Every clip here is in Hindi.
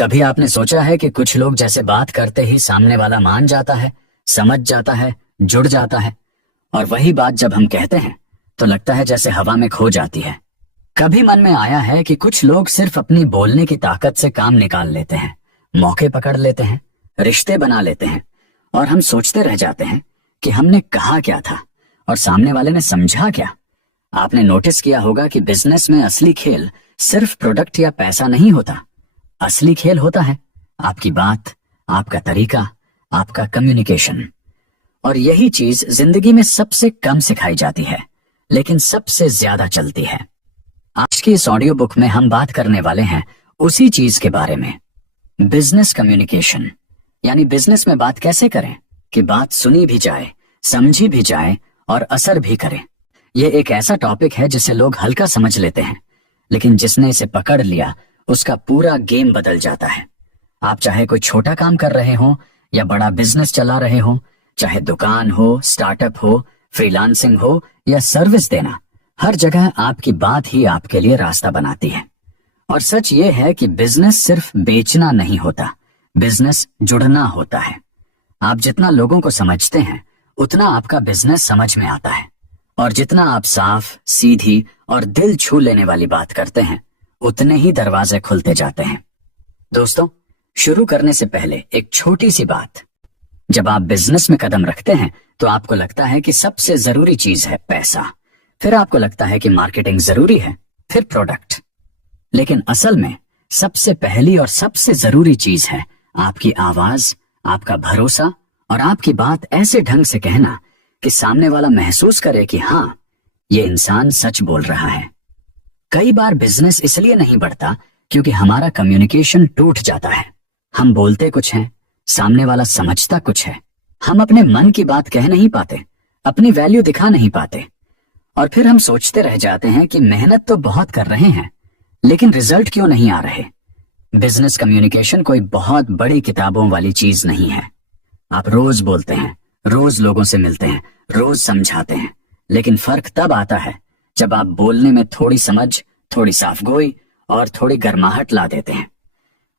कभी आपने सोचा है कि कुछ लोग जैसे बात करते ही सामने वाला मान जाता है, समझ जाता है, जुड़ जाता है, और वही बात जब हम कहते हैं तो लगता है जैसे हवा में खो जाती है। कभी मन में आया है कि कुछ लोग सिर्फ अपनी बोलने की ताकत से काम निकाल लेते हैं, मौके पकड़ लेते हैं, रिश्ते बना लेते हैं, और हम सोचते रह जाते हैं कि हमने कहा क्या था और सामने वाले ने समझा क्या। आपने नोटिस किया होगा कि बिजनेस में असली खेल सिर्फ प्रोडक्ट या पैसा नहीं होता। असली खेल होता है आपकी बात, आपका तरीका, आपका कम्युनिकेशन। और यही चीज जिंदगी में सबसे कम सिखाई जाती है, लेकिन सबसे ज्यादा चलती है। आज की इस ऑडियो बुक में हम बात करने वाले हैं उसी चीज के बारे में, बिजनेस कम्युनिकेशन। यानी बिजनेस में बात कैसे करें कि बात सुनी भी जाए, समझी भी जाए और असर भी करे। ये एक ऐसा टॉपिक है जिसे लोग हल्का समझ लेते हैं, लेकिन जिसने इसे पकड़ लिया उसका पूरा गेम बदल जाता है। आप चाहे कोई छोटा काम कर रहे हो या बड़ा बिजनेस चला रहे हो, चाहे दुकान हो, स्टार्टअप हो, फ्रीलांसिंग हो या सर्विस देना, हर जगह आपकी बात ही आपके लिए रास्ता बनाती है। और सच ये है कि बिजनेस सिर्फ बेचना नहीं होता, बिजनेस जुड़ना होता है। आप जितना लोगों को समझते हैं उतना आपका बिजनेस समझ में आता है, और जितना आप साफ, सीधी और दिल छू लेने वाली बात करते हैं उतने ही दरवाजे खुलते जाते हैं। दोस्तों, शुरू करने से पहले एक छोटी सी बात। जब आप बिजनेस में कदम रखते हैं तो आपको लगता है कि सबसे जरूरी चीज है पैसा, फिर आपको लगता है कि मार्केटिंग जरूरी है, फिर प्रोडक्ट। लेकिन असल में सबसे पहली और सबसे जरूरी चीज है आपकी आवाज, आपका भरोसा और आपकी बात ऐसे ढंग से कहना कि सामने वाला महसूस करे कि हाँ, ये इंसान सच बोल रहा है। कई बार बिजनेस इसलिए नहीं बढ़ता क्योंकि हमारा कम्युनिकेशन टूट जाता है। हम बोलते कुछ हैं, सामने वाला समझता कुछ है। हम अपने मन की बात कह नहीं पाते, अपनी वैल्यू दिखा नहीं पाते, और फिर हम सोचते रह जाते हैं कि मेहनत तो बहुत कर रहे हैं, लेकिन रिजल्ट क्यों नहीं आ रहे। बिजनेस कम्युनिकेशन कोई बहुत बड़ी किताबों वाली चीज नहीं है। आप रोज बोलते हैं, रोज लोगों से मिलते हैं, रोज समझाते हैं, लेकिन फर्क तब आता है जब आप बोलने में थोड़ी समझ, थोड़ी साफगोई और थोड़ी गर्माहट ला देते हैं।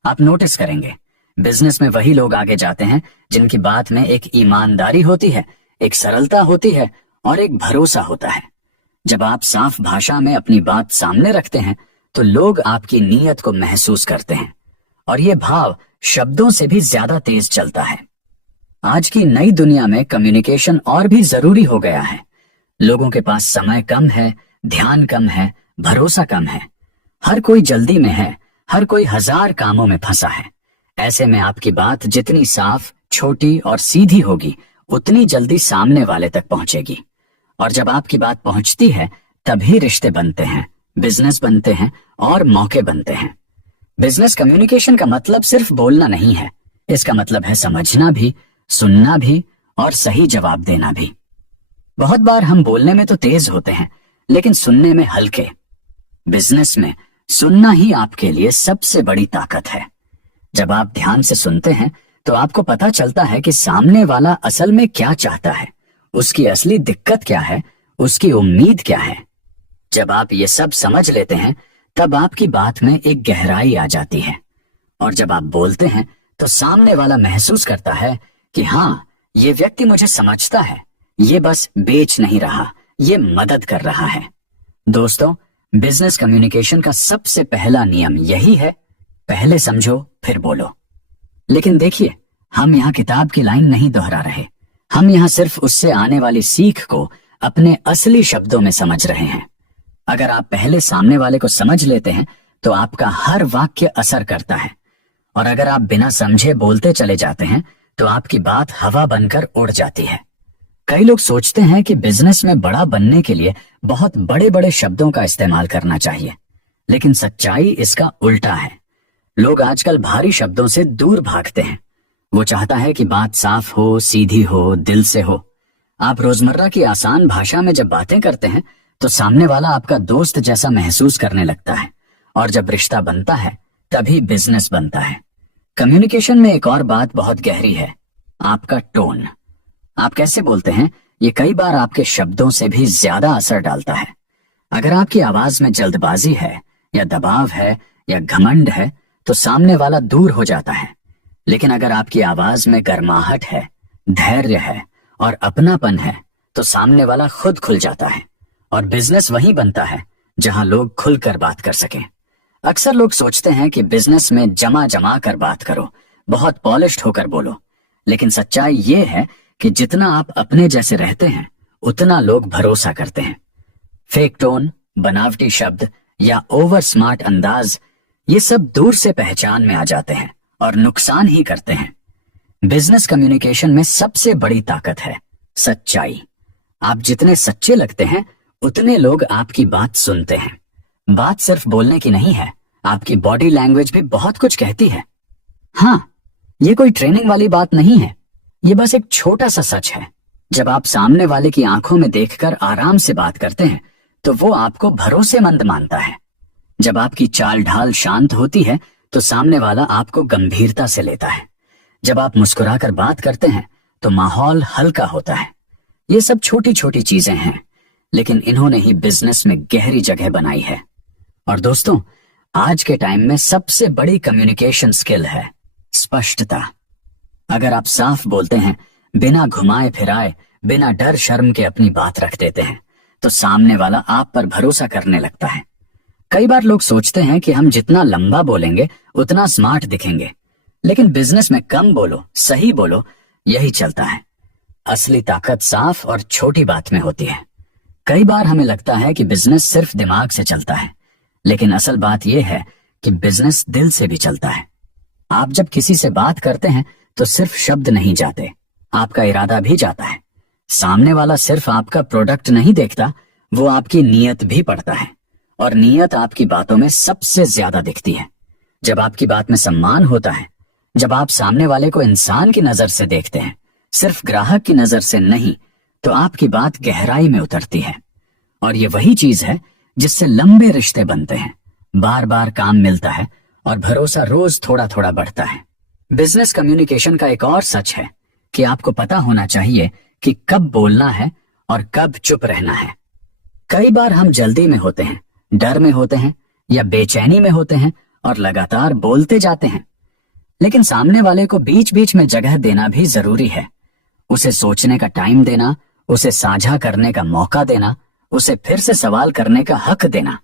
आप नोटिस करेंगे बिजनेस में वही लोग आगे जाते हैं जिनकी बात में एक ईमानदारी होती है, एक सरलता होती है और एक भरोसा होता है। जब आप साफ भाषा में अपनी बात सामने रखते हैं तो लोग आपकी नीयत को महसूस करते हैं, और ये भाव शब्दों से भी ज्यादा तेज चलता है। आज की नई दुनिया में कम्युनिकेशन और भी जरूरी हो गया है। लोगों के पास समय कम है, ध्यान कम है, भरोसा कम है। हर कोई जल्दी में है, हर कोई हजार कामों में फंसा है। ऐसे में आपकी बात जितनी साफ, छोटी और सीधी होगी उतनी जल्दी सामने वाले तक पहुंचेगी। और जब आपकी बात पहुंचती है तभी रिश्ते बनते हैं, बिजनेस बनते हैं और मौके बनते हैं। बिजनेस कम्युनिकेशन का मतलब सिर्फ बोलना नहीं है, इसका मतलब है समझना भी, सुनना भी और सही जवाब देना भी। बहुत बार हम बोलने में तो तेज होते हैं लेकिन सुनने में हल्के। बिजनेस में सुनना ही आपके लिए सबसे बड़ी ताकत है। जब आप ध्यान से सुनते हैं तो आपको पता चलता है कि सामने वाला असल में क्या चाहता है, उसकी असली दिक्कत क्या है, उसकी उम्मीद क्या है। जब आप ये सब समझ लेते हैं तब आपकी बात में एक गहराई आ जाती है, और जब आप बोलते हैं तो सामने वाला महसूस करता है कि हाँ, ये व्यक्ति मुझे समझता है, ये बस बेच नहीं रहा, ये मदद कर रहा है। दोस्तों, बिजनेस कम्युनिकेशन का सबसे पहला नियम यही है, पहले समझो फिर बोलो। लेकिन देखिए, हम यहाँ किताब की लाइन नहीं दोहरा रहे, हम यहाँ सिर्फ उससे आने वाली सीख को अपने असली शब्दों में समझ रहे हैं। अगर आप पहले सामने वाले को समझ लेते हैं तो आपका हर वाक्य असर करता है, और अगर आप बिना समझे बोलते चले जाते हैं तो आपकी बात हवा बनकर उड़ जाती है। कई लोग सोचते हैं कि बिजनेस में बड़ा बनने के लिए बहुत बड़े बड़े शब्दों का इस्तेमाल करना चाहिए, लेकिन सच्चाई इसका उल्टा है। लोग आजकल भारी शब्दों से दूर भागते हैं। वो चाहता है कि बात साफ हो, सीधी हो, दिल से हो। आप रोजमर्रा की आसान भाषा में जब बातें करते हैं तो सामने वाला आपका दोस्त जैसा महसूस करने लगता है, और जब रिश्ता बनता है तभी बिजनेस बनता है। कम्युनिकेशन में एक और बात बहुत गहरी है, आपका टोन। आप कैसे बोलते हैं ये कई बार आपके शब्दों से भी ज्यादा असर डालता है। अगर आपकी आवाज में जल्दबाजी है या दबाव है या घमंड है तो सामने वाला दूर हो जाता है। लेकिन अगर आपकी आवाज में गर्माहट है, धैर्य है और अपनापन है, तो सामने वाला खुद खुल जाता है। और बिजनेस वहीं बनता है जहां लोग खुलकर बात कर सकें। अक्सर लोग सोचते हैं कि बिजनेस में जमा जमा कर बात करो, बहुत पॉलिश्ड होकर बोलो। लेकिन सच्चाई ये है कि जितना आप अपने जैसे रहते हैं, उतना लोग भरोसा करते हैं। फेक टोन, बनावटी शब्द या ओवर स्मार्ट अंदाज, ये सब दूर से पहचान में आ जाते हैं और नुकसान ही करते हैं। बिजनेस कम्युनिकेशन में सबसे बड़ी ताकत है सच्चाई। आप जितने सच्चे लगते हैं, उतने लोग आपकी बात सुनते हैं। बात सिर्फ बोलने की नहीं है, आपकी बॉडी लैंग्वेज भी बहुत कुछ कहती है। हाँ, ये कोई ट्रेनिंग वाली बात नहीं है, ये बस एक छोटा सा सच है। जब आप सामने वाले की आंखों में देखकर आराम से बात करते हैं, तो वो आपको भरोसेमंद मानता है। जब आपकी चाल ढाल शांत होती है, तो सामने वाला आपको गंभीरता से लेता है। जब आप मुस्कुराकर बात करते हैं, तो माहौल हल्का होता है। ये सब छोटी छोटी चीजें हैं, लेकिन इन्होंने ही बिजनेस में गहरी जगह बनाई है। और दोस्तों, आज के टाइम में सबसे बड़ी कम्युनिकेशन स्किल है स्पष्टता। अगर आप साफ बोलते हैं, बिना घुमाए फिराए, बिना डर शर्म के अपनी बात रख देते हैं, तो सामने वाला आप पर भरोसा करने लगता है। कई बार लोग सोचते हैं कि हम जितना लंबा बोलेंगे उतना स्मार्ट दिखेंगे, लेकिन बिजनेस में कम बोलो, सही बोलो, यही चलता है। असली ताकत साफ और छोटी बात में होती है। कई बार हमें लगता है कि बिजनेस सिर्फ दिमाग से चलता है, लेकिन असल बात यह है कि बिजनेस दिल से भी चलता है। आप जब किसी से बात करते हैं, तो सिर्फ शब्द नहीं जाते, आपका इरादा भी जाता है। सामने वाला सिर्फ आपका प्रोडक्ट नहीं देखता, वो आपकी नीयत भी पढ़ता है। और नीयत आपकी बातों में सबसे ज्यादा दिखती है। जब आपकी बात में सम्मान होता है, जब आप सामने वाले को इंसान की नजर से देखते हैं, सिर्फ ग्राहक की नजर से नहीं, तो आपकी बात गहराई में उतरती है। और ये वही चीज है जिससे लंबे रिश्ते बनते हैं, बार बार काम मिलता है और भरोसा रोज थोड़ा थोड़ा बढ़ता है। बिजनेस कम्युनिकेशन का एक और सच है कि आपको पता होना चाहिए कि कब बोलना है और कब चुप रहना है। कई बार हम जल्दी में होते हैं, डर में होते हैं या बेचैनी में होते हैं और लगातार बोलते जाते हैं। लेकिन सामने वाले को बीच बीच में जगह देना भी जरूरी है। उसे सोचने का टाइम देना, उसे साझा करने का मौका देना, उसे फिर से सवाल करने का हक देना,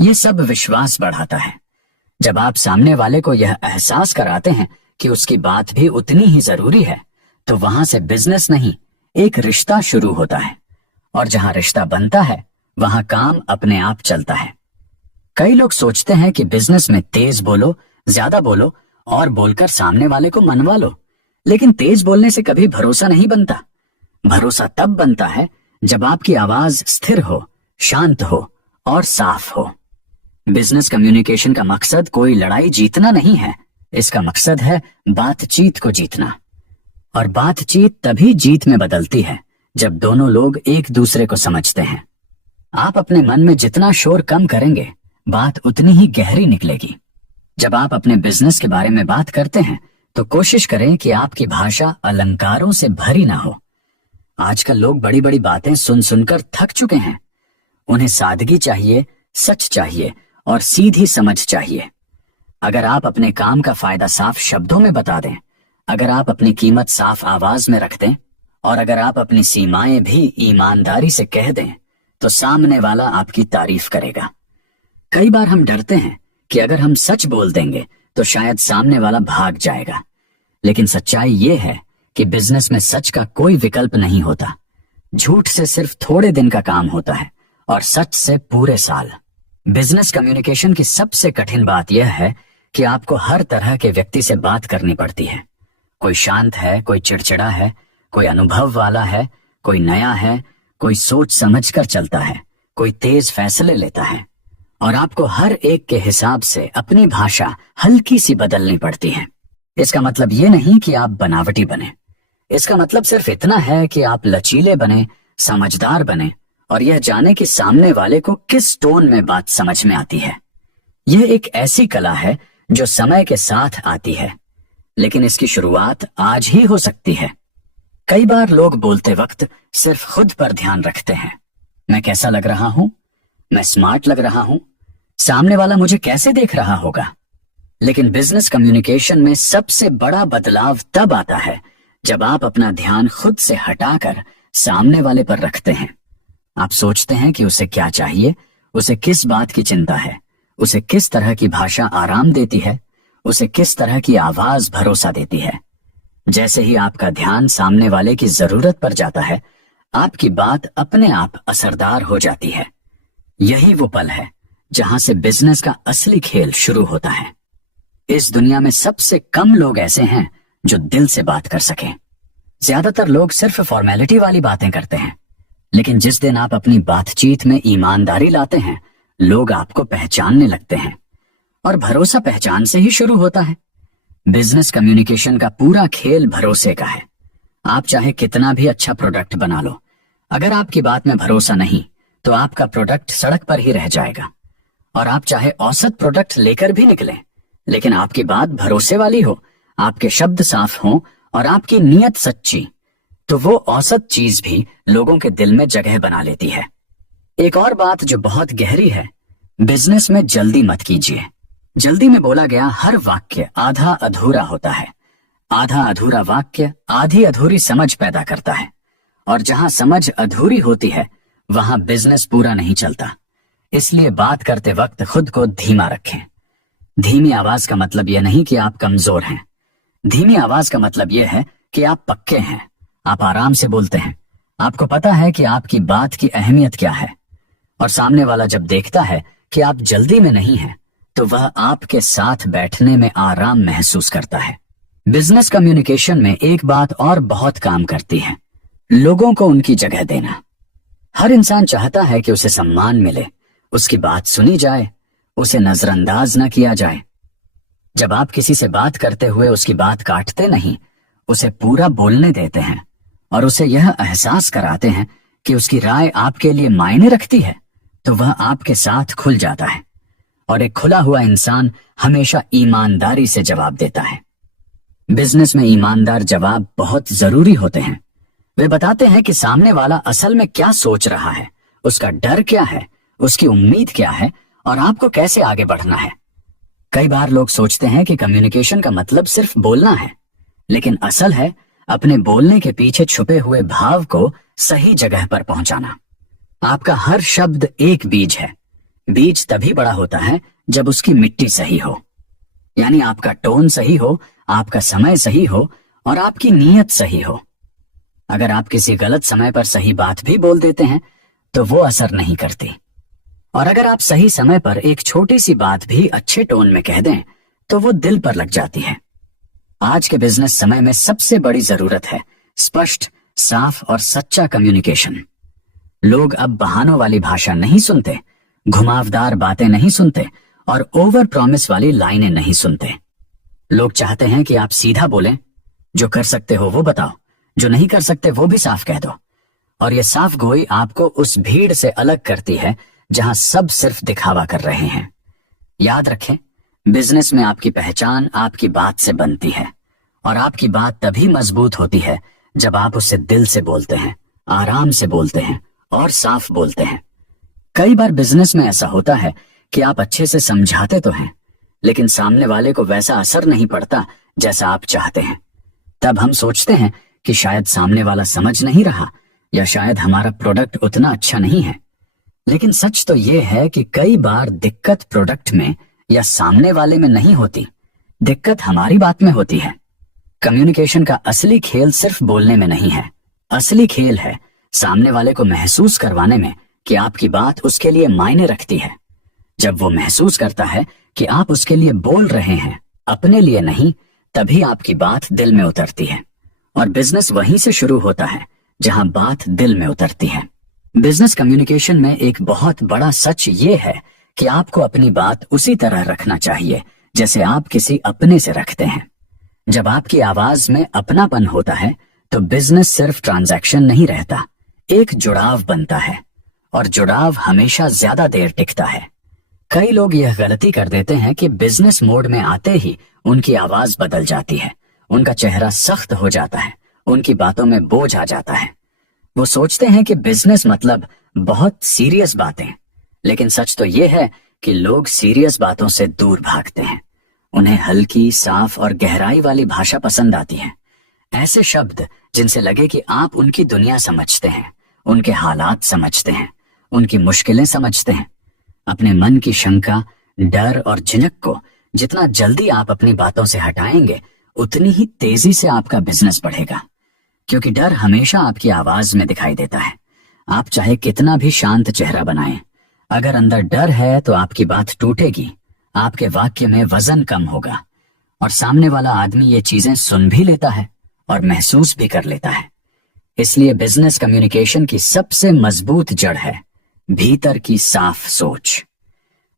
ये सब विश्वास बढ़ाता है। जब आप सामने वाले को यह एहसास कराते हैं कि उसकी बात भी उतनी ही जरूरी है, तो वहां से बिजनेस नहीं, एक रिश्ता शुरू होता है। और जहां रिश्ता बनता है, वहां काम अपने आप चलता है। कई लोग सोचते हैं कि बिजनेस में तेज बोलो, ज्यादा बोलो और बोलकर सामने वाले को मनवा लो। लेकिन तेज बोलने से कभी भरोसा नहीं बनता। भरोसा तब बनता है जब आपकी आवाज स्थिर हो, शांत हो और साफ हो। बिजनेस कम्युनिकेशन का मकसद कोई लड़ाई जीतना नहीं है, इसका मकसद है बातचीत को जीतना। और बातचीत तभी जीत में बदलती है जब दोनों लोग एक दूसरे को समझते हैं। आप अपने मन में जितना शोर कम करेंगे, बात उतनी ही गहरी निकलेगी। जब आप अपने बिजनेस के बारे में बात करते हैं, तो कोशिश करें कि आपकी भाषा अलंकारों से भरी ना हो। आजकल लोग बड़ी बड़ी बातें सुन सुनकर थक चुके हैं। उन्हें सादगी चाहिए, सच चाहिए और सीधी समझ चाहिए। अगर आप अपने काम का फायदा साफ शब्दों में बता दें, अगर आप अपनी कीमत साफ आवाज में रख दें और अगर आप अपनी सीमाएं भी ईमानदारी से कह दें, तो सामने वाला आपकी तारीफ करेगा। कई बार हम डरते हैं कि अगर हम सच बोल देंगे तो शायद सामने वाला भाग जाएगा। लेकिन सच्चाई ये है कि बिजनेस में सच का कोई विकल्प नहीं होता। झूठ से सिर्फ थोड़े दिन का काम होता है और सच से पूरे साल। बिजनेस कम्युनिकेशन की सबसे कठिन बात यह है कि आपको हर तरह के व्यक्ति से बात करनी पड़ती है। कोई शांत है, कोई चिड़चिड़ा है, कोई अनुभव वाला है, कोई नया है, कोई सोच समझ कर चलता है, कोई तेज फैसले लेता है। और आपको हर एक के हिसाब से अपनी भाषा हल्की सी बदलनी पड़ती है। इसका मतलब ये नहीं कि आप बनावटी बने, इसका मतलब सिर्फ इतना है कि आप लचीले बने, समझदार बने और यह जाने कि सामने वाले को किस टोन में बात समझ में आती है। यह एक ऐसी कला है जो समय के साथ आती है, लेकिन इसकी शुरुआत आज ही हो सकती है। कई बार लोग बोलते वक्त सिर्फ खुद पर ध्यान रखते हैं। मैं कैसा लग रहा हूं, मैं स्मार्ट लग रहा हूं, सामने वाला मुझे कैसे देख रहा होगा। लेकिन बिजनेस कम्युनिकेशन में सबसे बड़ा बदलाव तब आता है जब आप अपना ध्यान खुद से हटाकर सामने वाले पर रखते हैं। आप सोचते हैं कि उसे क्या चाहिए, उसे किस बात की चिंता है, उसे किस तरह की भाषा आराम देती है, उसे किस तरह की आवाज भरोसा देती है। जैसे ही आपका ध्यान सामने वाले की जरूरत पर जाता है, आपकी बात अपने आप असरदार हो जाती है। यही वो पल है जहां से बिजनेस का असली खेल शुरू होता है। इस दुनिया में सबसे कम लोग ऐसे हैं जो दिल से बात कर सकें। ज्यादातर लोग सिर्फ फॉर्मेलिटी वाली बातें करते हैं, लेकिन जिस दिन आप अपनी बातचीत में ईमानदारी लाते हैं, लोग आपको पहचानने लगते हैं। और भरोसा पहचान से ही शुरू होता है। बिजनेस कम्युनिकेशन का पूरा खेल भरोसे का है। आप चाहे कितना भी अच्छा प्रोडक्ट बना लो, अगर आपकी बात में भरोसा नहीं तो आपका प्रोडक्ट सड़क पर ही रह जाएगा। और आप चाहे औसत प्रोडक्ट लेकर भी निकलें, लेकिन आपकी बात भरोसे वाली हो, आपके शब्द साफ हों और आपकी नीयत सच्ची, तो वो औसत चीज भी लोगों के दिल में जगह बना लेती है। एक और बात जो बहुत गहरी है, बिजनेस में जल्दी मत कीजिए। जल्दी में बोला गया हर वाक्य आधा अधूरा होता है। आधा अधूरा वाक्य आधी अधूरी समझ पैदा करता है, और जहां समझ अधूरी होती है वहां बिजनेस पूरा नहीं चलता। इसलिए बात करते वक्त खुद को धीमा रखें। धीमी आवाज का मतलब यह नहीं कि आप कमजोर हैं। धीमी आवाज का मतलब यह है कि आप पक्के हैं, आप आराम से बोलते हैं, आपको पता है कि आपकी बात की अहमियत क्या है। और सामने वाला जब देखता है कि आप जल्दी में नहीं हैं, तो वह आपके साथ बैठने में आराम महसूस करता है। बिजनेस कम्युनिकेशन में एक बात और बहुत काम करती है, लोगों को उनकी जगह देना। हर इंसान चाहता है कि उसे सम्मान मिले, उसकी बात सुनी जाए, उसे नजरअंदाज न किया जाए। जब आप किसी से बात करते हुए उसकी बात काटते नहीं, उसे पूरा बोलने देते हैं और उसे यह एहसास कराते हैं कि उसकी राय आपके लिए मायने रखती है, तो वह आपके साथ खुल जाता है। और एक खुला हुआ इंसान हमेशा ईमानदारी से जवाब देता है। बिजनेस में ईमानदार जवाब बहुत जरूरी होते हैं। वे बताते हैं कि सामने वाला असल में क्या सोच रहा है, उसका डर क्या है, उसकी उम्मीद क्या है और आपको कैसे आगे बढ़ना है। कई बार लोग सोचते हैं कि कम्युनिकेशन का मतलब सिर्फ बोलना है, लेकिन असल है अपने बोलने के पीछे छुपे हुए भाव को सही जगह पर पहुंचाना। आपका हर शब्द एक बीज है। बीज तभी बड़ा होता है जब उसकी मिट्टी सही हो, यानी आपका टोन सही हो, आपका समय सही हो और आपकी नीयत सही हो। अगर आप किसी गलत समय पर सही बात भी बोल देते हैं तो वो असर नहीं करती, और अगर आप सही समय पर एक छोटी सी बात भी अच्छे टोन में कह दें तो वो दिल पर लग जाती है। आज के बिजनेस समय में सबसे बड़ी जरूरत है स्पष्ट, साफ और सच्चा कम्युनिकेशन। लोग अब बहानों वाली भाषा नहीं सुनते, घुमावदार बातें नहीं सुनते और ओवर प्रॉमिस वाली लाइनें नहीं सुनते। लोग चाहते हैं कि आप सीधा बोलें, जो कर सकते हो वो बताओ, जो नहीं कर सकते वो भी साफ कह दो। और ये साफ गोई आपको उस भीड़ से अलग करती है जहां सब सिर्फ दिखावा कर रहे हैं। याद रखें, बिजनेस में आपकी पहचान आपकी बात से बनती है, और आपकी बात तभी मजबूत होती है जब आप उससे दिल से बोलते हैं, आराम से बोलते हैं और साफ बोलते हैं। कई बार बिजनेस में ऐसा होता है कि आप अच्छे से समझाते तो हैं, लेकिन सामने वाले को वैसा असर नहीं पड़ता जैसा आप चाहते हैं। तब हम सोचते हैं कि शायद सामने वाला समझ नहीं रहा, या शायद हमारा प्रोडक्ट उतना अच्छा नहीं है। लेकिन सच तो यह है कि कई बार दिक्कत प्रोडक्ट में या सामने वाले में नहीं होती, दिक्कत हमारी बात में होती है। कम्युनिकेशन का असली खेल सिर्फ बोलने में नहीं है, असली खेल है सामने वाले को महसूस करवाने में कि आपकी बात उसके लिए मायने रखती है। जब वो महसूस करता है कि आप उसके लिए बोल रहे हैं, अपने लिए नहीं, तभी आपकी बात दिल में उतरती है। और बिजनेस वहीं से शुरू होता है जहां बात दिल में उतरती है। बिजनेस कम्युनिकेशन में एक बहुत बड़ा सच ये है कि आपको अपनी बात उसी तरह रखना चाहिए जैसे आप किसी अपने से रखते हैं। जब आपकी आवाज में अपनापन होता है तो बिजनेस सिर्फ ट्रांजैक्शन नहीं रहता, एक जुड़ाव बनता है, और जुड़ाव हमेशा ज्यादा देर टिकता है। कई लोग यह गलती कर देते हैं कि बिजनेस मोड में आते ही उनकी आवाज बदल जाती है, उनका चेहरा सख्त हो जाता है, उनकी बातों में बोझ आ जाता है। वो सोचते हैं कि बिजनेस मतलब बहुत सीरियस बातें, लेकिन सच तो ये है कि लोग सीरियस बातों से दूर भागते हैं उन्हें हल्की, साफ और गहराई वाली भाषा पसंद आती है। ऐसे शब्द जिनसे लगे कि आप उनकी दुनिया समझते हैं, उनके हालात समझते हैं, उनकी मुश्किलें समझते हैं। अपने मन की शंका, डर और झिझक को जितना जल्दी आप अपनी बातों से हटाएंगे, उतनी ही तेजी से आपका बिजनेस बढ़ेगा। क्योंकि डर हमेशा आपकी आवाज में दिखाई देता है। आप चाहे कितना भी शांत चेहरा बनाएं, अगर अंदर डर है तो आपकी बात टूटेगी, आपके वाक्य में वजन कम होगा और सामने वाला आदमी ये चीजें सुन भी लेता है और महसूस भी कर लेता है। इसलिए बिजनेस कम्युनिकेशन की सबसे मजबूत जड़ है भीतर की साफ सोच।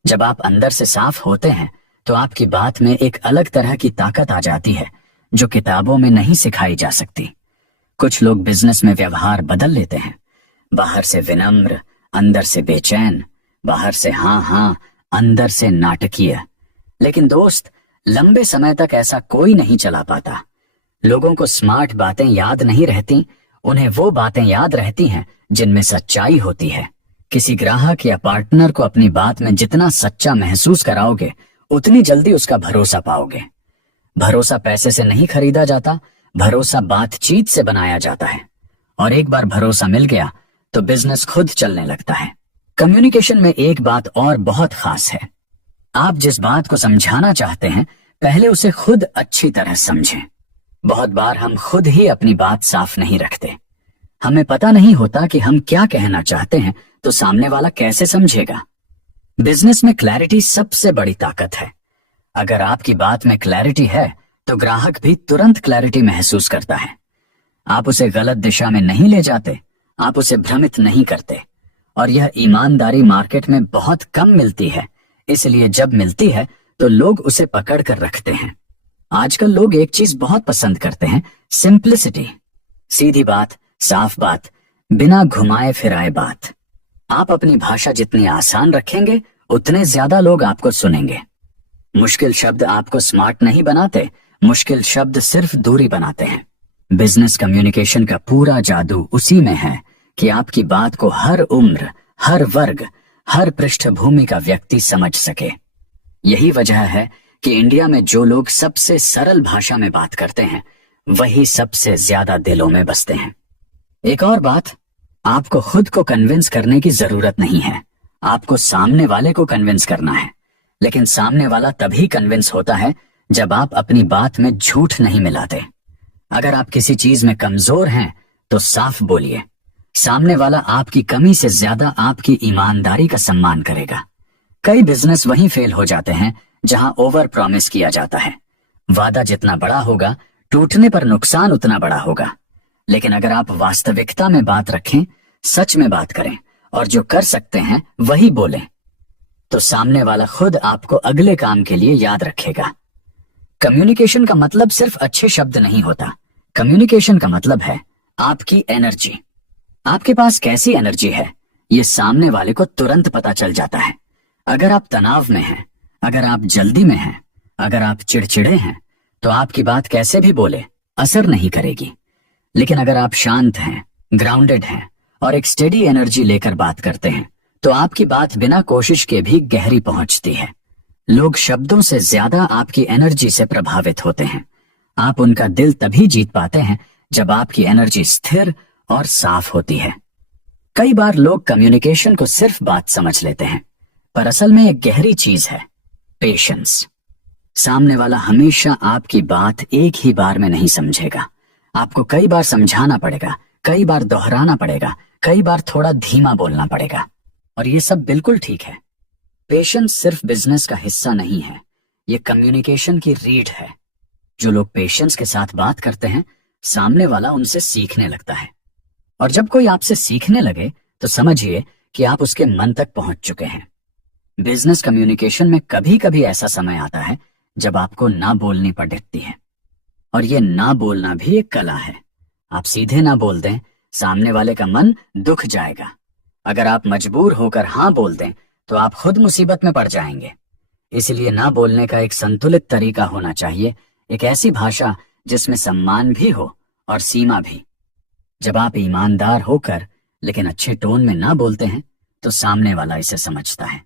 जब आप अंदर से साफ होते हैं तो आपकी बात में एक अलग तरह की ताकत आ जाती है जो किताबों में नहीं सिखाई जा सकती। कुछ लोग बिजनेस में व्यवहार बदल लेते हैं, बाहर से विनम्र, अंदर से बेचैन, बाहर से हाँ, अंदर से नाटकीय। लेकिन दोस्त, लंबे समय तक ऐसा कोई नहीं चला पाता। लोगों को स्मार्ट बातें याद नहीं रहती, उन्हें वो बातें याद रहती हैं जिनमें सच्चाई होती है। किसी ग्राहक या पार्टनर को अपनी बात में जितना सच्चा महसूस कराओगे, उतनी जल्दी उसका भरोसा पाओगे। भरोसा पैसे से नहीं खरीदा जाता, भरोसा बातचीत से बनाया जाता है। और एक बार भरोसा मिल गया तो बिजनेस खुद चलने लगता है। कम्युनिकेशन में एक बात और बहुत खास है। आप जिस बात को समझाना चाहते हैं, पहले उसे खुद अच्छी तरह समझें। बहुत बार हम खुद ही अपनी बात साफ नहीं रखते। हमें पता नहीं होता कि हम क्या कहना चाहते हैं, तो सामने वाला कैसे समझेगा। बिजनेस में क्लैरिटी सबसे बड़ी ताकत है। अगर आपकी बात में क्लैरिटी है तो ग्राहक भी तुरंत क्लैरिटी महसूस करता है। आप उसे गलत दिशा में नहीं ले जाते, आप उसे भ्रमित नहीं करते। और यह ईमानदारी मार्केट में बहुत कम मिलती है, इसलिए जब मिलती है तो लोग उसे पकड़ कर रखते हैं। आजकल लोग एक चीज बहुत पसंद करते हैं, सिंप्लिसिटी। सीधी बात, साफ बात, बिना घुमाए फिराए बात। आप अपनी भाषा जितनी आसान रखेंगे, उतने ज्यादा लोग आपको सुनेंगे। मुश्किल शब्द आपको स्मार्ट नहीं बनाते, मुश्किल शब्द सिर्फ दूरी बनाते हैं। बिजनेस कम्युनिकेशन का पूरा जादू उसी में है कि आपकी बात को हर उम्र, हर वर्ग, हर पृष्ठभूमि का व्यक्ति समझ सके। यही वजह है कि इंडिया में जो लोग सबसे सरल भाषा में बात करते हैं, वही सबसे ज्यादा दिलों में बसते हैं। एक और बात, आपको खुद को कन्विंस करने की जरूरत नहीं है, आपको सामने वाले को कन्विंस करना है। लेकिन सामने वाला तभी कन्विंस होता है जब आप अपनी बात में झूठ नहीं मिलाते। अगर आप किसी चीज में कमजोर हैं तो साफ बोलिए। सामने वाला आपकी कमी से ज्यादा आपकी ईमानदारी का सम्मान करेगा। कई बिजनेस वहीं फेल हो जाते हैं जहां ओवर प्रॉमिस किया जाता है। वादा जितना बड़ा होगा, टूटने पर नुकसान उतना बड़ा होगा। लेकिन अगर आप वास्तविकता में बात रखें, सच में बात करें और जो कर सकते हैं वही बोलें, तो सामने वाला खुद आपको अगले काम के लिए याद रखेगा। कम्युनिकेशन का मतलब सिर्फ अच्छे शब्द नहीं होता। कम्युनिकेशन का मतलब है आपकी एनर्जी। आपके पास कैसी एनर्जी है, ये सामने वाले को तुरंत पता चल जाता है। अगर आप तनाव में हैं, अगर आप जल्दी में हैं, अगर आप चिड़चिड़े हैं, तो आपकी बात कैसे भी बोले असर नहीं करेगी। लेकिन अगर आप शांत हैं, ग्राउंडेड हैं और एक स्टेडी एनर्जी लेकर बात करते हैं, तो आपकी बात बिना कोशिश के भी गहरी पहुंचती है। लोग शब्दों से ज्यादा आपकी एनर्जी से प्रभावित होते हैं। आप उनका दिल तभी जीत पाते हैं जब आपकी एनर्जी स्थिर और साफ होती है। कई बार लोग कम्युनिकेशन को सिर्फ बात समझ लेते हैं, पर असल में एक गहरी चीज है, पेशेंस। सामने वाला हमेशा आपकी बात एक ही बार में नहीं समझेगा। आपको कई बार समझाना पड़ेगा, कई बार दोहराना पड़ेगा, कई बार थोड़ा धीमा बोलना पड़ेगा। और ये सब बिल्कुल ठीक है। पेशेंस सिर्फ बिजनेस का हिस्सा नहीं है, ये कम्युनिकेशन की रीढ़ है। जो लोग पेशेंस के साथ बात करते हैं, सामने वाला उनसे सीखने लगता है। और जब कोई आपसे सीखने लगे तो समझिए कि आप उसके मन तक पहुंच चुके हैं। बिजनेस कम्युनिकेशन में कभी कभी ऐसा समय आता है जब आपको ना बोलनी पड़ती है, और ये ना बोलना भी एक कला है। आप सीधे ना बोल दें, सामने वाले का मन दुख जाएगा। अगर आप मजबूर होकर हाँ बोल दें तो आप खुद मुसीबत में पड़ जाएंगे। इसलिए ना बोलने का एक संतुलित तरीका होना चाहिए, एक ऐसी भाषा जिसमें सम्मान भी हो और सीमा भी। जब आप ईमानदार होकर लेकिन अच्छे टोन में ना बोलते हैं तो सामने वाला इसे समझता है,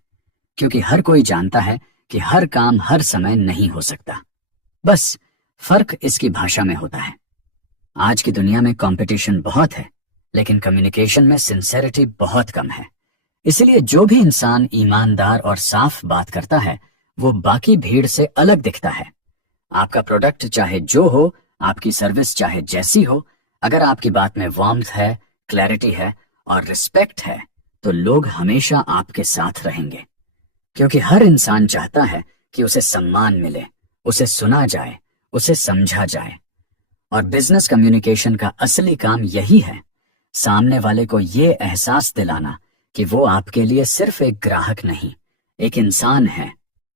क्योंकि हर कोई जानता है कि हर काम हर समय नहीं हो सकता, बस फर्क इसकी भाषा में होता है। आज की दुनिया में कंपटीशन बहुत है, लेकिन कम्युनिकेशन में सिंसेरिटी बहुत कम है। इसलिए जो भी इंसान ईमानदार और साफ बात करता है वो बाकी भीड़ से अलग दिखता है। आपका प्रोडक्ट चाहे जो हो, आपकी सर्विस चाहे जैसी हो, अगर आपकी बात में वार्मथ है, क्लैरिटी है और रिस्पेक्ट है तो लोग हमेशा आपके साथ रहेंगे। क्योंकि हर इंसान चाहता है कि उसे सम्मान मिले, उसे सुना जाए, उसे समझा जाए। और बिजनेस कम्युनिकेशन का असली काम यही है, सामने वाले को ये एहसास दिलाना कि वो आपके लिए सिर्फ एक ग्राहक नहीं, एक इंसान है।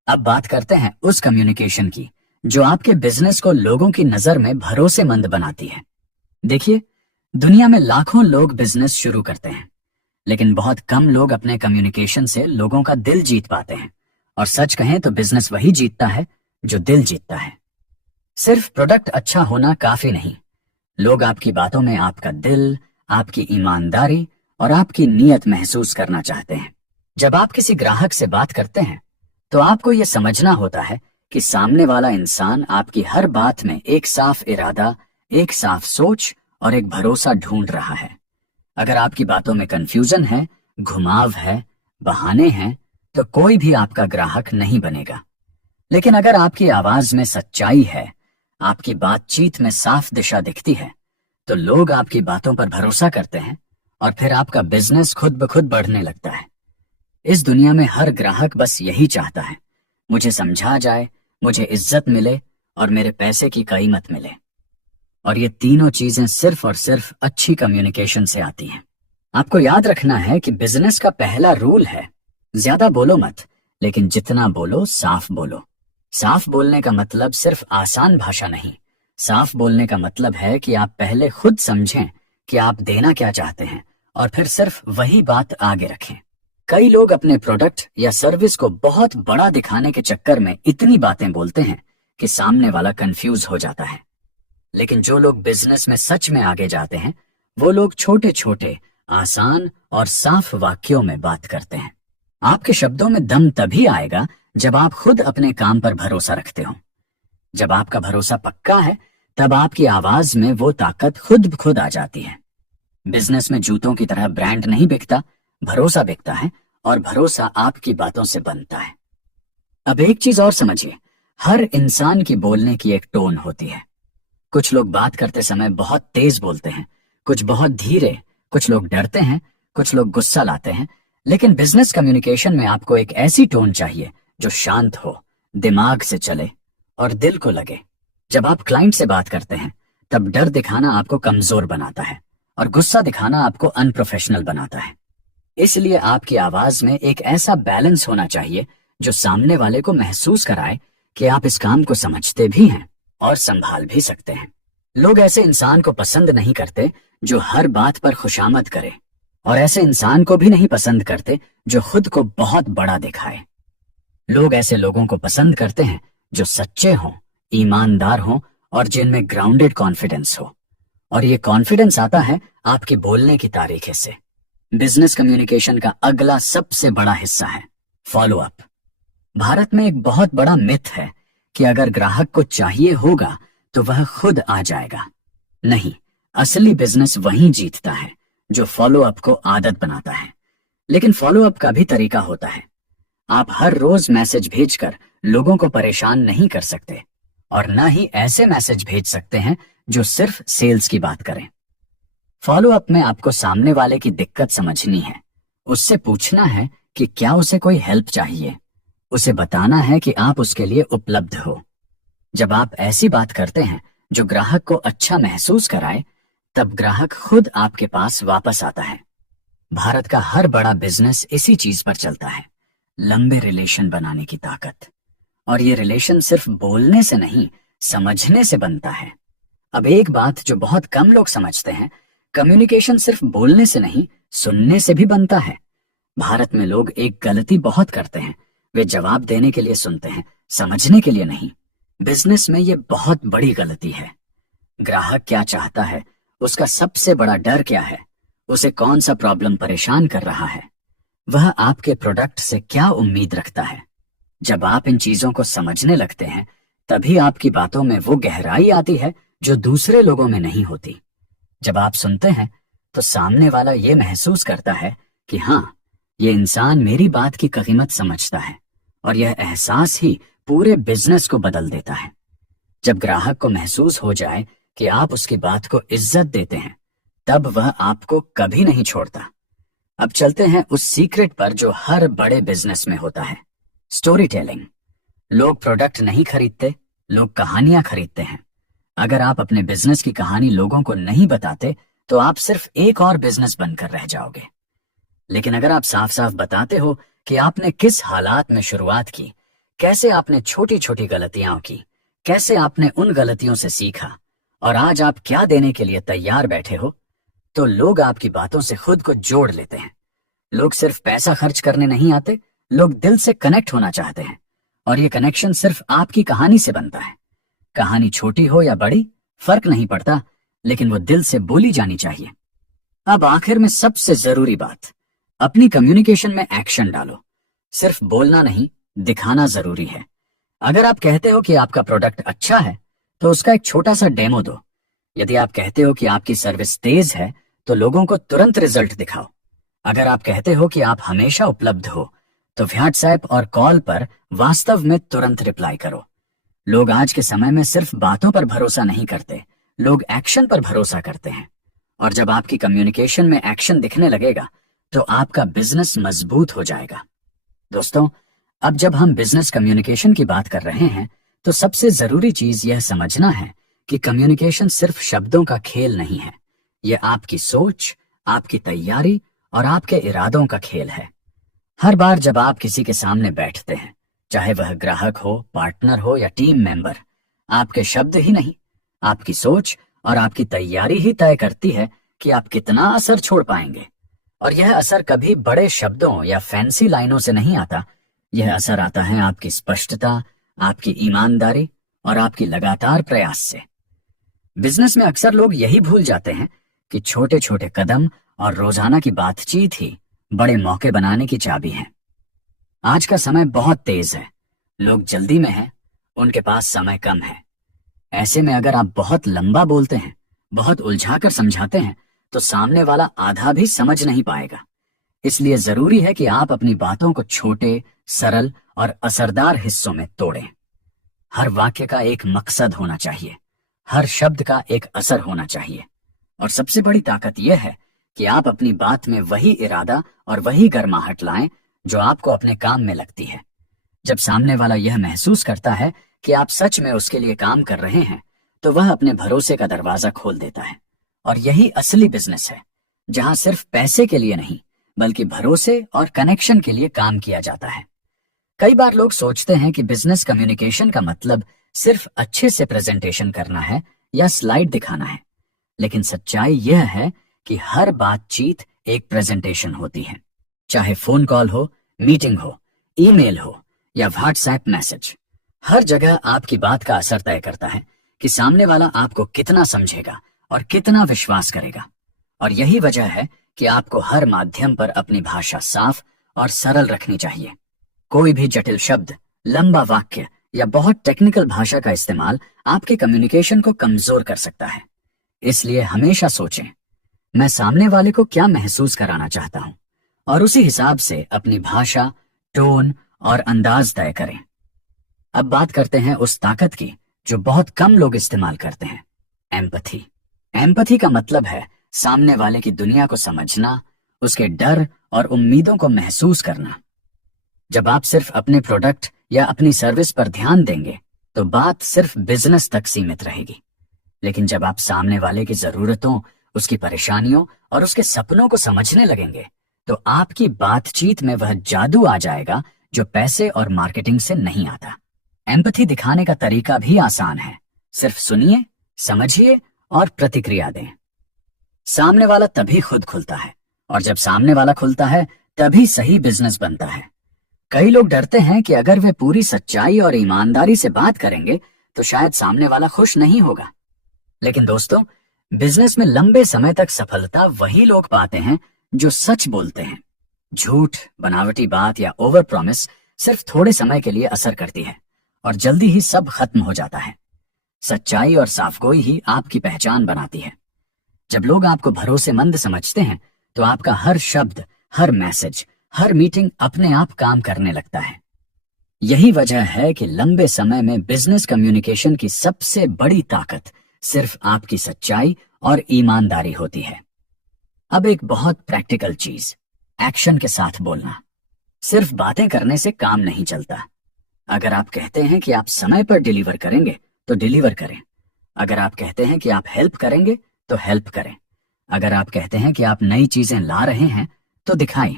अब बात करते हैं उस कम्युनिकेशन की जो आपके बिजनेस को लोगों की नजर में भरोसेमंद बनाती है। देखिए, दुनिया में लाखों लोग बिजनेस शुरू करते हैं, लेकिन बहुत कम लोग अपने कम्युनिकेशन से लोगों का दिल जीत पाते हैं। और सच कहें तो बिजनेस वही जीतता है जो दिल जीतता है। सिर्फ प्रोडक्ट अच्छा होना काफी नहीं, लोग आपकी बातों में आपका दिल, आपकी ईमानदारी और आपकी नीयत महसूस करना चाहते हैं। जब आप किसी ग्राहक से बात करते हैं तो आपको यह समझना होता है कि सामने वाला इंसान आपकी हर बात में एक साफ इरादा, एक साफ सोच और एक भरोसा ढूंढ रहा है। अगर आपकी बातों में कंफ्यूजन है, घुमाव है, बहाने हैं, तो कोई भी आपका ग्राहक नहीं बनेगा। लेकिन अगर आपकी आवाज में सच्चाई है, आपकी बातचीत में साफ दिशा दिखती है, तो लोग आपकी बातों पर भरोसा करते हैं और फिर आपका बिजनेस खुद ब खुद बढ़ने लगता है। इस दुनिया में हर ग्राहक बस यही चाहता है, मुझे समझा जाए, मुझे इज्जत मिले और मेरे पैसे की कीमत मिले। और ये तीनों चीजें सिर्फ और सिर्फ अच्छी कम्युनिकेशन से आती हैं। आपको याद रखना है कि बिजनेस का पहला रूल है, ज्यादा बोलो मत, लेकिन जितना बोलो साफ बोलो। साफ बोलने का मतलब सिर्फ आसान भाषा नहीं, साफ बोलने का मतलब है कि आप पहले खुद समझें कि आप देना क्या चाहते हैं और फिर सिर्फ वही बात आगे रखें। कई लोग अपने प्रोडक्ट या सर्विस को बहुत बड़ा दिखाने के चक्कर में इतनी बातें बोलते हैं कि सामने वाला कंफ्यूज हो जाता है। लेकिन जो लोग बिजनेस में सच में आगे जाते हैं वो लोग छोटे छोटे, आसान और साफ वाक्यों में बात करते हैं। आपके शब्दों में दम तभी आएगा जब आप खुद अपने काम पर भरोसा रखते हो। जब आपका भरोसा पक्का है तब आपकी आवाज में वो ताकत खुद ब खुद आ जाती है। बिजनेस में जूतों की तरह ब्रांड नहीं बिकता, भरोसा बिकता है और भरोसा आपकी बातों से बनता है। अब एक चीज और समझिए, हर इंसान की बोलने की एक टोन होती है। कुछ लोग बात करते समय बहुत तेज बोलते हैं, कुछ बहुत धीरे, कुछ लोग डरते हैं, कुछ लोग गुस्सा लाते हैं। लेकिन बिजनेस कम्युनिकेशन में आपको एक ऐसी टोन चाहिए जो शांत हो, दिमाग से चले और दिल को लगे। जब आप क्लाइंट से बात करते हैं तब डर दिखाना आपको कमजोर बनाता है और गुस्सा दिखाना आपको अनप्रोफेशनल बनाता है। इसलिए आपकी आवाज में एक ऐसा बैलेंस होना चाहिए जो सामने वाले को महसूस कराए कि आप इस काम को समझते भी हैं और संभाल भी सकते हैं। लोग ऐसे इंसान को पसंद नहीं करते जो हर बात पर खुशामद करे, और ऐसे इंसान को भी नहीं पसंद करते जो खुद को बहुत बड़ा दिखाए। लोग ऐसे लोगों को पसंद करते हैं जो सच्चे हों, ईमानदार हों और जिनमें ग्राउंडेड कॉन्फिडेंस हो। और ये कॉन्फिडेंस आता है आपके बोलने की तारीखे से। बिजनेस कम्युनिकेशन का अगला सबसे बड़ा हिस्सा है फॉलो अप। भारत में एक बहुत बड़ा मिथ है कि अगर ग्राहक को चाहिए होगा तो वह खुद आ जाएगा। नहीं, असली बिजनेस वहीं जीतता है जो फॉलो अप को आदत बनाता है। लेकिन फॉलो अप का भी तरीका होता है। आप हर रोज मैसेज भेजकर लोगों को परेशान नहीं कर सकते और न ही ऐसे मैसेज भेज सकते हैं जो सिर्फ सेल्स की बात करें। फॉलो अप में आपको सामने वाले की दिक्कत समझनी है, उससे पूछना है कि क्या उसे कोई हेल्प चाहिए, उसे बताना है कि आप उसके लिए उपलब्ध हो। जब आप ऐसी बात करते हैं जो ग्राहक को अच्छा महसूस कराए, तब ग्राहक खुद आपके पास वापस आता है। भारत का हर बड़ा बिजनेस इसी चीज पर चलता है, लंबे रिलेशन बनाने की ताकत। और ये रिलेशन सिर्फ बोलने से नहीं, समझने से बनता है। अब एक बात जो बहुत कम लोग समझते हैं, कम्युनिकेशन सिर्फ बोलने से नहीं, सुनने से भी बनता है। भारत में लोग एक गलती बहुत करते हैं, वे जवाब देने के लिए सुनते हैं, समझने के लिए नहीं। बिजनेस में ये बहुत बड़ी गलती है। ग्राहक क्या चाहता है, उसका सबसे बड़ा डर क्या है, उसे कौन सा प्रॉब्लम परेशान कर रहा है, वह आपके प्रोडक्ट से क्या उम्मीद रखता है, जब आप इन चीजों को समझने लगते हैं तभी आपकी बातों में वो गहराई आती है जो दूसरे लोगों में नहीं होती। जब आप सुनते हैं तो सामने वाला ये महसूस करता है कि हाँ, ये इंसान मेरी बात की कीमत समझता है, और यह एहसास ही पूरे बिजनेस को बदल देता है। जब ग्राहक को महसूस हो जाए कि आप उसकी बात को इज्जत देते हैं, तब वह आपको कभी नहीं छोड़ता। अब चलते हैं उस सीक्रेट पर जो हर बड़े बिजनेस में होता है, स्टोरी टेलिंग। लोग प्रोडक्ट नहीं खरीदते, लोग कहानियां खरीदते हैं। अगर आप अपने बिजनेस की कहानी लोगों को नहीं बताते तो आप सिर्फ एक और बिजनेस बनकर रह जाओगे। लेकिन अगर आप साफ साफ बताते हो कि आपने किस हालात में शुरुआत की, कैसे आपने छोटी छोटी गलतियां की, कैसे आपने उन गलतियों से सीखा और आज आप क्या देने के लिए तैयार बैठे हो, तो लोग आपकी बातों से खुद को जोड़ लेते हैं। लोग सिर्फ पैसा खर्च करने नहीं आते, लोग दिल से कनेक्ट होना चाहते हैं, और ये कनेक्शन सिर्फ आपकी कहानी से बनता है। कहानी छोटी हो या बड़ी फर्क नहीं पड़ता, लेकिन वो दिल से बोली जानी चाहिए। अब आखिर में सबसे जरूरी बात, अपनी कम्युनिकेशन में एक्शन डालो। सिर्फ बोलना नहीं, दिखाना जरूरी है। अगर आप कहते हो कि आपका प्रोडक्ट अच्छा है तो उसका एक छोटा सा डेमो दो। यदि आप कहते हो कि आपकी सर्विस तेज है तो लोगों को तुरंत रिजल्ट दिखाओ। अगर आप कहते हो कि आप हमेशा उपलब्ध हो तो व्हाट्सएप और कॉल पर वास्तव में तुरंत रिप्लाई करो। लोग आज के समय में सिर्फ बातों पर भरोसा नहीं करते, लोग एक्शन पर भरोसा करते हैं। और जब आपकी कम्युनिकेशन में एक्शन दिखने लगेगा तो आपका बिजनेस मजबूत हो जाएगा। दोस्तों, अब जब हम बिजनेस कम्युनिकेशन की बात कर रहे हैं तो सबसे जरूरी चीज यह समझना है कि कम्युनिकेशन सिर्फ शब्दों का खेल नहीं है। यह आपकी सोच, आपकी तैयारी और आपके इरादों का खेल है। हर बार जब आप किसी के सामने बैठते हैं, चाहे वह ग्राहक हो, पार्टनर हो या टीम मेंबर, आपके शब्द ही नहीं, आपकी सोच और आपकी तैयारी ही तय करती है कि आप कितना असर छोड़ पाएंगे। और यह असर कभी बड़े शब्दों या फैंसी लाइनों से नहीं आता। यह असर आता है आपकी स्पष्टता, आपकी ईमानदारी और आपकी लगातार प्रयास से। बिजनेस में अक्सर लोग यही भूल जाते हैं कि छोटे छोटे कदम और रोजाना की बातचीत ही बड़े मौके बनाने की चाबी है। आज का समय बहुत तेज है, लोग जल्दी में हैं, उनके पास समय कम है। ऐसे में अगर आप बहुत लंबा बोलते हैं, बहुत उलझाकर समझाते हैं, तो सामने वाला आधा भी समझ नहीं पाएगा। इसलिए जरूरी है कि आप अपनी बातों को छोटे, सरल और असरदार हिस्सों में तोड़ें। हर वाक्य का एक मकसद होना चाहिए, हर शब्द का एक असर होना चाहिए। और सबसे बड़ी ताकत यह है कि आप अपनी बात में वही इरादा और वही गर्माहट लाएं जो आपको अपने काम में लगती है। जब सामने वाला यह महसूस करता है कि आप सच में उसके लिए काम कर रहे हैं, तो वह अपने भरोसे का दरवाजा खोल देता है। और यही असली बिजनेस है, जहां सिर्फ पैसे के लिए नहीं बल्कि भरोसे और कनेक्शन के लिए काम किया जाता है। कई बार लोग सोचते हैं कि बिजनेस कम्युनिकेशन का मतलब सिर्फ अच्छे से प्रेजेंटेशन करना है या स्लाइड दिखाना है, लेकिन सच्चाई यह है कि हर बातचीत एक प्रेजेंटेशन होती है। चाहे फोन कॉल हो, मीटिंग हो, ईमेल हो या व्हाट्सएप मैसेज, हर जगह आपकी बात का असर तय करता है कि सामने वाला आपको कितना समझेगा और कितना विश्वास करेगा। और यही वजह है कि आपको हर माध्यम पर अपनी भाषा साफ और सरल रखनी चाहिए। कोई भी जटिल शब्द, लंबा वाक्य या बहुत टेक्निकल भाषा का इस्तेमाल आपके कम्युनिकेशन को कमजोर कर सकता है। इसलिए हमेशा सोचें, मैं सामने वाले को क्या महसूस कराना चाहता हूं, और उसी हिसाब से अपनी भाषा, टोन और अंदाज तय करें। अब बात करते हैं उस ताकत की जो बहुत कम लोग इस्तेमाल करते हैं, एम्पैथी। एम्पैथी का मतलब है सामने वाले की दुनिया को समझना, उसके डर और उम्मीदों को महसूस करना। जब आप सिर्फ अपने प्रोडक्ट या अपनी सर्विस पर ध्यान देंगे तो बात सिर्फ बिजनेस तक सीमित रहेगी। लेकिन जब आप सामने वाले की जरूरतों, उसकी परेशानियों और उसके सपनों को समझने लगेंगे तो आपकी बातचीत में वह जादू आ जाएगा जो पैसे और मार्केटिंग से नहीं आता। एम्पैथी दिखाने का तरीका भी आसान है, सिर्फ सुनिए, समझिए और प्रतिक्रिया दें। सामने वाला तभी खुद खुलता है, और जब सामने वाला खुलता है तभी सही बिजनेस बनता है। कई लोग डरते हैं कि अगर वे पूरी सच्चाई और ईमानदारी से बात करेंगे तो शायद सामने वाला खुश नहीं होगा। लेकिन दोस्तों, बिजनेस में लंबे समय तक सफलता वही लोग पाते हैं जो सच बोलते हैं। झूठ, बनावटी बात या ओवर प्रॉमिस सिर्फ थोड़े समय के लिए असर करती है और जल्दी ही सब खत्म हो जाता है। सच्चाई और साफगोई ही आपकी पहचान बनाती है। जब लोग आपको भरोसेमंद समझते हैं तो आपका हर शब्द, हर मैसेज, हर मीटिंग अपने आप काम करने लगता है। यही वजह है कि लंबे समय में बिजनेस कम्युनिकेशन की सबसे बड़ी ताकत सिर्फ आपकी सच्चाई और ईमानदारी होती है। अब एक बहुत प्रैक्टिकल चीज, एक्शन के साथ बोलना। सिर्फ बातें करने से काम नहीं चलता। अगर आप कहते हैं कि आप समय पर डिलीवर करेंगे तो डिलीवर करें। अगर आप कहते हैं कि आप हेल्प करेंगे तो हेल्प करें। अगर आप कहते हैं कि आप नई चीजें ला रहे हैं तो दिखाएं।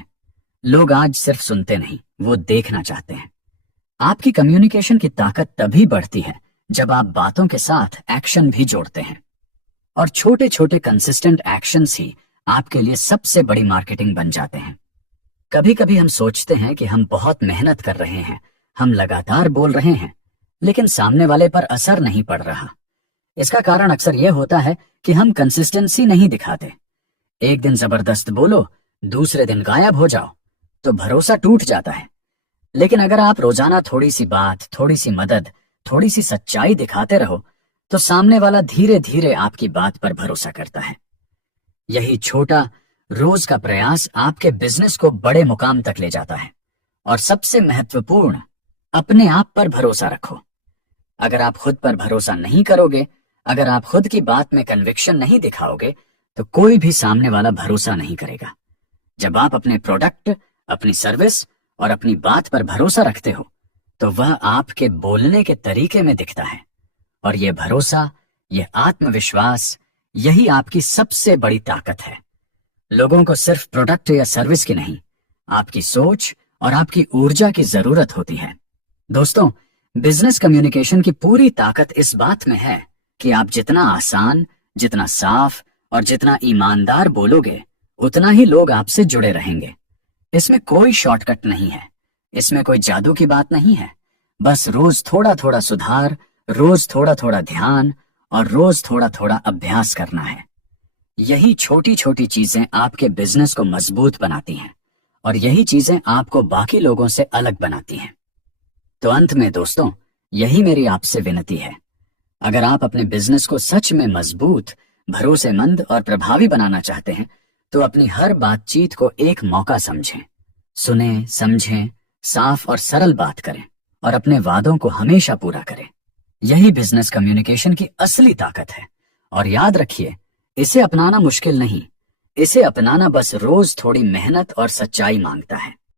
लोग आज सिर्फ सुनते नहीं, वो देखना चाहते हैं। आपकी कम्युनिकेशन की ताकत तभी बढ़ती है जब आप बातों के साथ एक्शन भी जोड़ते हैं। और छोटे छोटे कंसिस्टेंट एक्शंस ही आपके लिए सबसे बड़ी मार्केटिंग बन जाते हैं। कभी कभी हम सोचते हैं कि हम बहुत मेहनत कर रहे हैं, हम लगातार बोल रहे हैं, लेकिन सामने वाले पर असर नहीं पड़ रहा। इसका कारण अक्सर यह होता है कि हम कंसिस्टेंसी नहीं दिखाते। एक दिन जबरदस्त बोलो, दूसरे दिन गायब हो जाओ, तो भरोसा टूट जाता है। लेकिन अगर आप रोजाना थोड़ी सी बात, थोड़ी सी मदद, थोड़ी सी सच्चाई दिखाते रहो तो सामने वाला धीरे धीरे आपकी बात पर भरोसा करता है। यही छोटा रोज का प्रयास आपके बिजनेस को बड़े मुकाम तक ले जाता है। और सबसे महत्वपूर्ण, अपने आप पर भरोसा रखो। अगर आप खुद पर भरोसा नहीं करोगे, अगर आप खुद की बात में कन्विक्शन नहीं दिखाओगे, तो कोई भी सामने वाला भरोसा नहीं करेगा। जब आप अपने प्रोडक्ट, अपनी सर्विस और अपनी बात पर भरोसा रखते हो तो वह आपके बोलने के तरीके में दिखता है। और यह भरोसा, यह आत्मविश्वास, यही आपकी सबसे बड़ी ताकत है। लोगों को सिर्फ प्रोडक्ट या सर्विस की नहीं, आपकी सोच और आपकी ऊर्जा की जरूरत होती है। दोस्तों, बिजनेस कम्युनिकेशन की पूरी ताकत इस बात में है कि आप जितना आसान, जितना साफ और जितना ईमानदार बोलोगे, उतना ही लोग आपसे जुड़े रहेंगे। इसमें कोई शॉर्टकट नहीं है, इसमें कोई जादू की बात नहीं है। बस रोज थोड़ा थोड़ा सुधार, रोज थोड़ा थोड़ा ध्यान और रोज थोड़ा थोड़ा अभ्यास करना है। यही छोटी छोटी चीजें आपके बिजनेस को मजबूत बनाती हैं और यही चीजें आपको बाकी लोगों से अलग बनाती हैं। तो अंत में दोस्तों, यही मेरी आपसे विनती है। अगर आप अपने बिजनेस को सच में मजबूत, भरोसेमंद और प्रभावी बनाना चाहते हैं तो अपनी हर बातचीत को एक मौका समझें। सुनें, समझें, साफ और सरल बात करें और अपने वादों को हमेशा पूरा करें। यही बिजनेस कम्युनिकेशन की असली ताकत है। और याद रखिए, इसे अपनाना मुश्किल नहीं, इसे अपनाना बस रोज थोड़ी मेहनत और सच्चाई मांगता है।